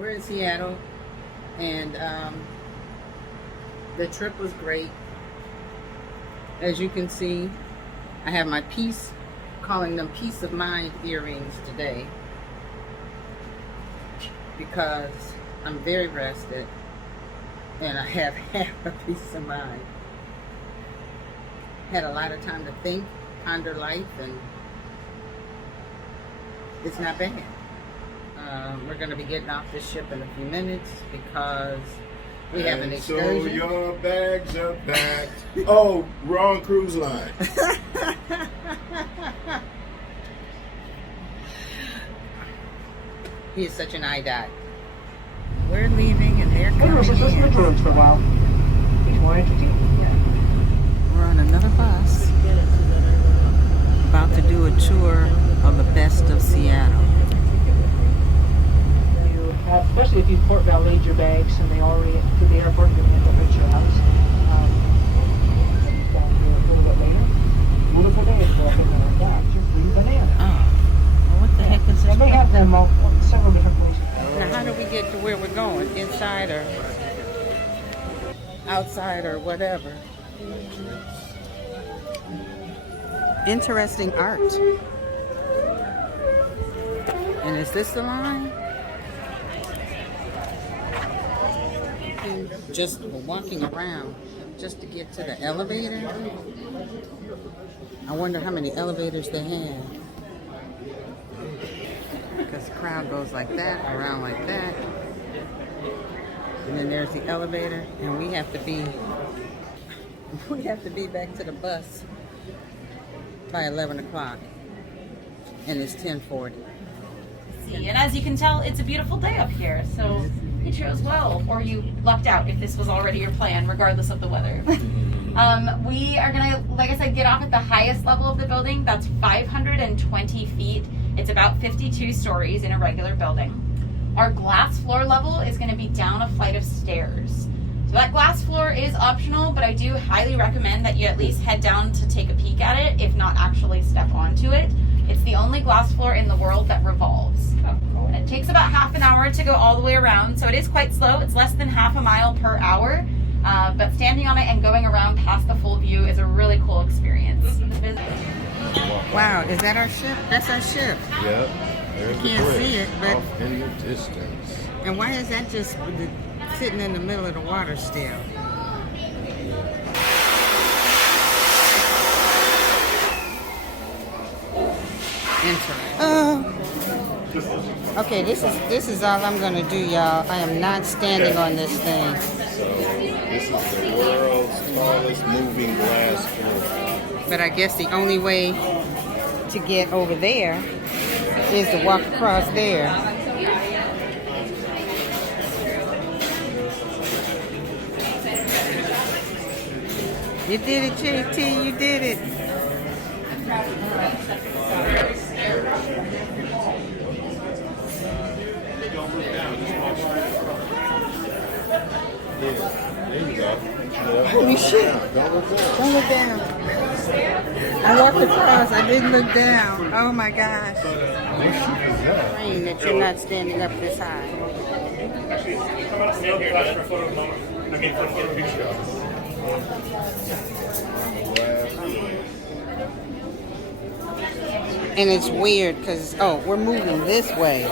we're in Seattle, and the trip was great. As you can see, I have my calling them peace of mind earrings today, because I'm very rested and I have half a peace of mind. Had a lot of time to think, ponder life, and it's not bad. We're going to be getting off this ship in a few minutes because we have an excursion. So your bags are packed. Oh, wrong cruise line. He is such an eye-dot. We're leaving and they're coming Listen to in. drones for a while. He's more entertaining. We're on another bus. About to do a tour of the best of Seattle. You have, especially if you port valeted your bags and they already to the airport, you're going to end up at your house. And you down here a little bit later. Beautiful day for up in the back. Just green banana. Oh, well, what the heck is this? And they have them several different places. Now, how do we get to where we're going? Inside or outside or whatever? Interesting art. And is this the line? Just walking around just to get to the elevator. I wonder how many elevators they have. Because the crowd goes like that, around like that. And then there's the elevator, and we have to be back to the bus by 11 o'clock. And it's 10:40. And as you can tell, it's a beautiful day up here, so you chose well, or you lucked out if this was already your plan, regardless of the weather. We are gonna, like I said, get off at the highest level of the building. That's 520 feet. It's about 52 stories in a regular building. Our glass floor level is gonna be down a flight of stairs. So that glass floor is optional, but I do highly recommend that you at least head down to take a peek at it, if not actually step onto it. It's the only glass floor in the world that revolves. And it takes about half an hour to go all the way around, so it is quite slow. It's less than half a mile per hour, but standing on it and going around past the full view is a really cool experience. Wow, is that our ship? That's our ship. Yep. There's the Can't bridge see it, but... off in the distance. And why is that just sitting in the middle of the water still? Interesting. Okay, this is all I'm gonna do, y'all. I am not standing on this thing. So this is the world's tallest moving glass floor. But I guess the only way to get over there is to walk across there. You did it, JT, you did it. There you go. Holy shit. Don't look down. Don't look down. I walked across, I didn't look down. Oh my gosh. Praying that you're not standing up this high. And it's weird because, oh, we're moving this way.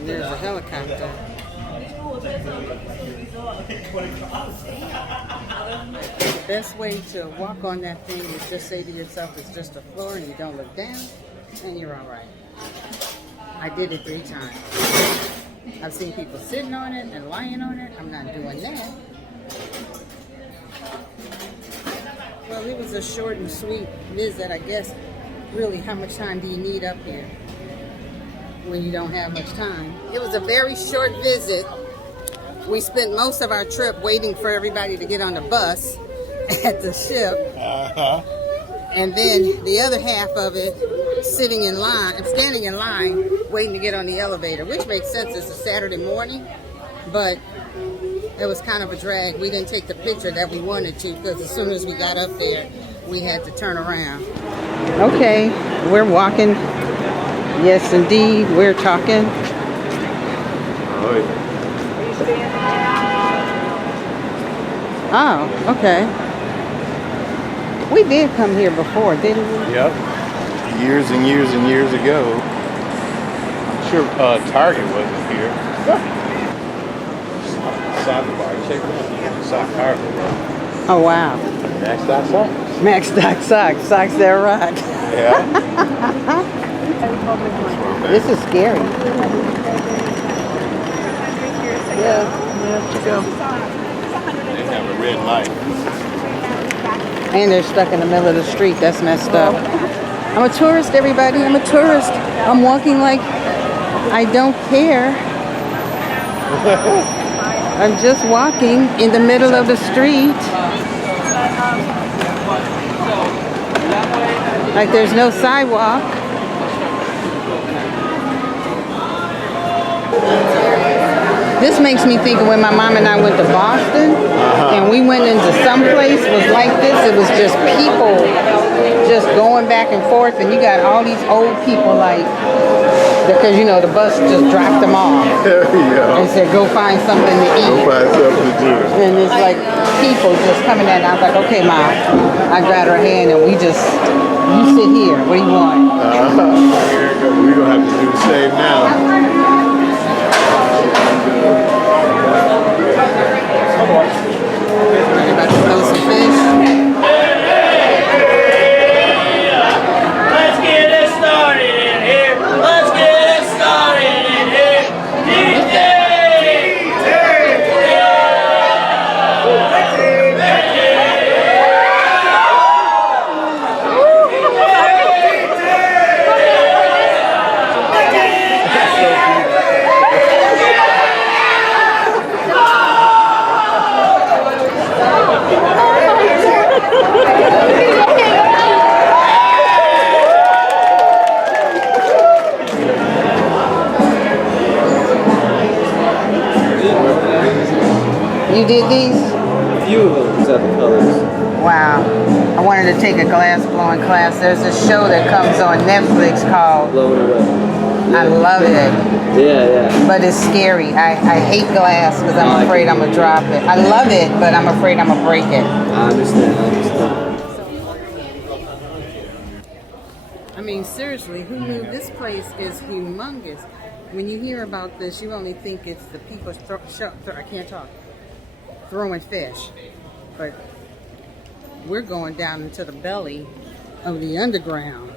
There's a helicopter. The best way to walk on that thing is just say to yourself, it's just a floor and you don't look down, and you're all right. I did it 3 times. I've seen people sitting on it and lying on it. I'm not doing that. Well, it was a short and sweet visit, I guess. Really, how much time do you need up here when you don't have much time? It was a very short visit. We spent most of our trip waiting for everybody to get on the bus at the ship. And then the other half of it standing in line, waiting to get on the elevator, which makes sense. It's a Saturday morning, but it was kind of a drag. We didn't take the picture that we wanted to because as soon as we got up there, we had to turn around. Okay, we're walking. Yes, indeed, we're talking. Oh, okay. We did come here before, didn't we? Yep. Years and years and years ago. I'm sure Target wasn't here. Soccer bar. Check that. Sock Harbor. Oh, wow. Max Dot Socks. Max Doc Socks. Socks that rock. Yeah. This is scary. Yeah. Let's go. They have a red light. And they're stuck in the middle of the street. That's messed up. I'm a tourist, everybody. I'm a tourist. I'm walking like I don't care. I'm just walking in the middle of the street. Like there's no sidewalk. This makes me think of when my mom and I went to Boston, and we went into some place was like this. It was just people just going back and forth, and you got all these old people like, because you know the bus just dropped them off and said go find something to eat. Go find something to do. And it's like people just coming in. I was like, okay, Mom. I grabbed her hand and we just, you sit here. What do you want? We're gonna have to do the same now. About to throw some fish. Let's get it started in here. Let's get it started in here. DJ! You did these? A few of them, except the colors. Wow. I wanted to take a glass blowing class. There's a show that comes on Netflix called Blown away. I love it. Yeah. But it's scary. I hate glass because I'm afraid I'm going to drop it. I love it, but I'm afraid I'm going to break it. I understand. I mean, seriously, who knew this place is humongous? When you hear about this, you only think it's the people I can't talk. Throwing fish. But we're going down into the belly of the underground.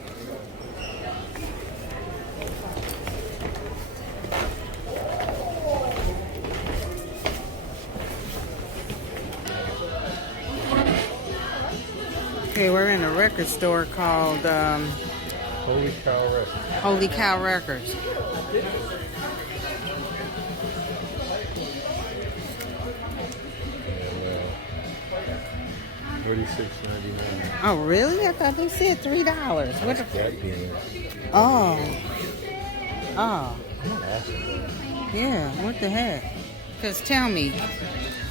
Okay, we're in a record store called Holy Cow Records. Holy Cow Records. $36.99. Oh, really? I thought they said $3. What the? That being Oh. asking. Yeah, what the heck? Because tell me,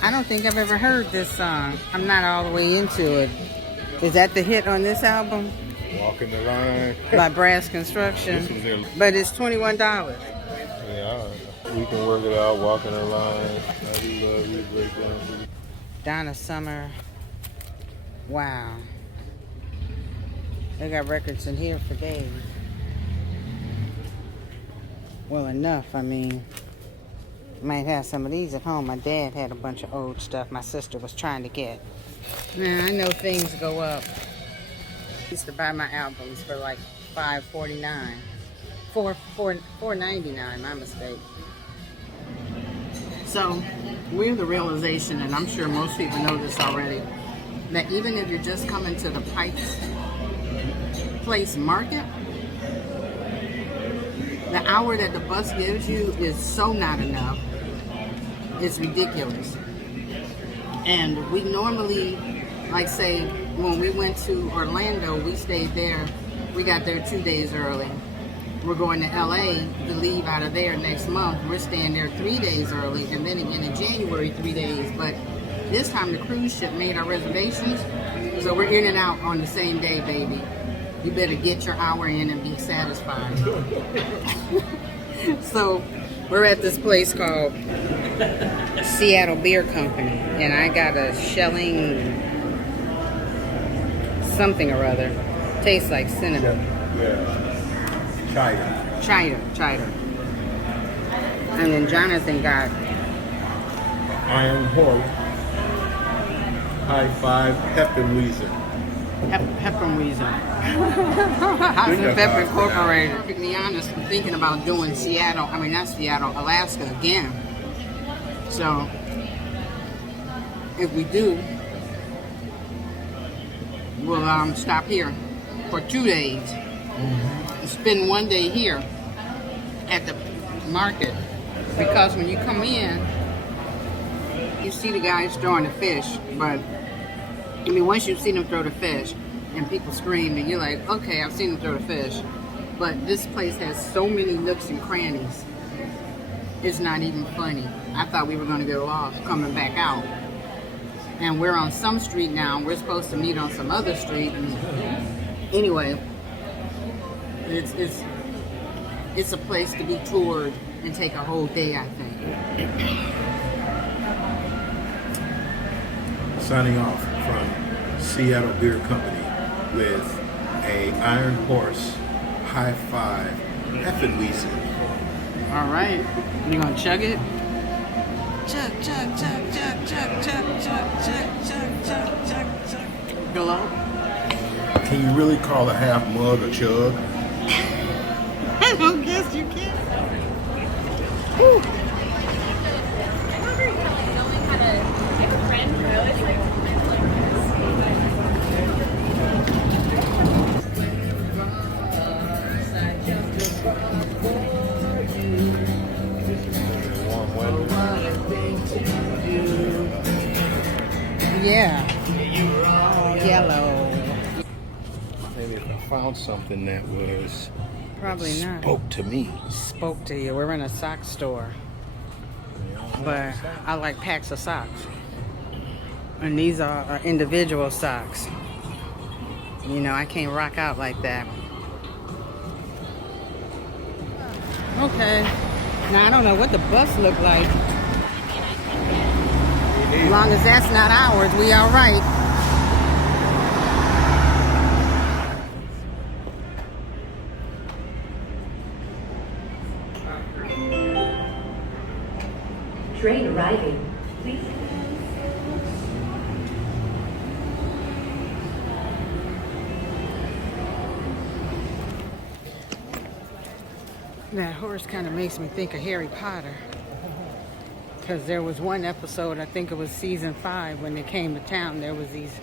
I don't think I've ever heard this song. I'm not all the way into it. Is that the hit on this album? Walking the line. By Brass Construction. This was their- But it's $21. Yeah, we can work it out. Walking the line. I do love you. Break down. Donna Summer. Wow. They got records in here for days. Well, enough. I mean, might have some of these at home. My dad had a bunch of old stuff my sister was trying to get. Man, I know things go up. I used to buy my albums for like $5.49. $4.99, my mistake. So, we're in the realization, and I'm sure most people know this already, that even if you're just coming to the Pike Place Market, the hour that the bus gives you is so not enough. It's ridiculous. And we normally, like say, when we went to Orlando, we stayed there. We got there 2 days early. we're going to LA to leave out of there next month. We're staying there 3 days early, and then again in January 3 days. But this time the cruise ship made our reservations, so we're in and out on the same day, baby. You better get your hour in and be satisfied. So we're at this place called Seattle Beer Company, and I got a Shelling something or other. Tastes like cinnamon. Yeah. Cider. And then Jonathan got Iron Horse. High Five. Heppenweezen. Heppenweezen. House and Pepper Incorporated. To be honest, I'm thinking about doing Seattle. I mean, not Seattle, Alaska again. So, if we do, we'll stop here for 2 days. Spend 1 day here at the market, because when you come in, you see the guys throwing the fish, but I mean, once you see them throw the fish and people scream, and you're like, okay, I've seen them throw the fish, but this place has so many nooks and crannies, it's not even funny. I thought we were going to get lost coming back out, and we're on some street now. We're supposed to meet on some other street, and anyway, it's a place to be toured and take a whole day, I think. Signing off from Seattle Beer Company with a Iron Horse High Five Heppenweezen. All right, you gonna chug it? Chug, chug, chug, chug, chug, chug, chug, chug, chug, chug, chug, chug. Hello? Can you really call a half mug a chug? I don't guess you can. Whew. Yeah. Yellow. Maybe if I found something that was Probably not. spoke to me. Spoke to you. We're in a sock store. But I like packs of socks. And these are individual socks. You know, I can't rock out like that. Okay. Now, I don't know what the bus looked like. As long as that's not ours, we all right. Train arriving. Please. That horse kind of makes me think of Harry Potter. Because there was one episode, I think it was season 5, when they came to town, there was these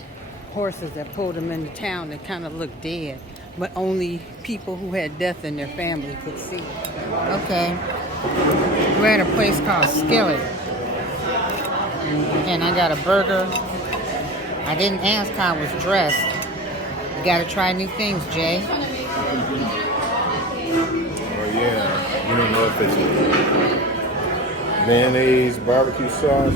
horses that pulled them into town that kind of looked dead. But only people who had death in their family could see. Okay. We're at a place called Skillet. And I got a burger. I didn't ask how I was dressed. You gotta try new things, Jay. Oh yeah. You don't know if it's mayonnaise, barbecue sauce.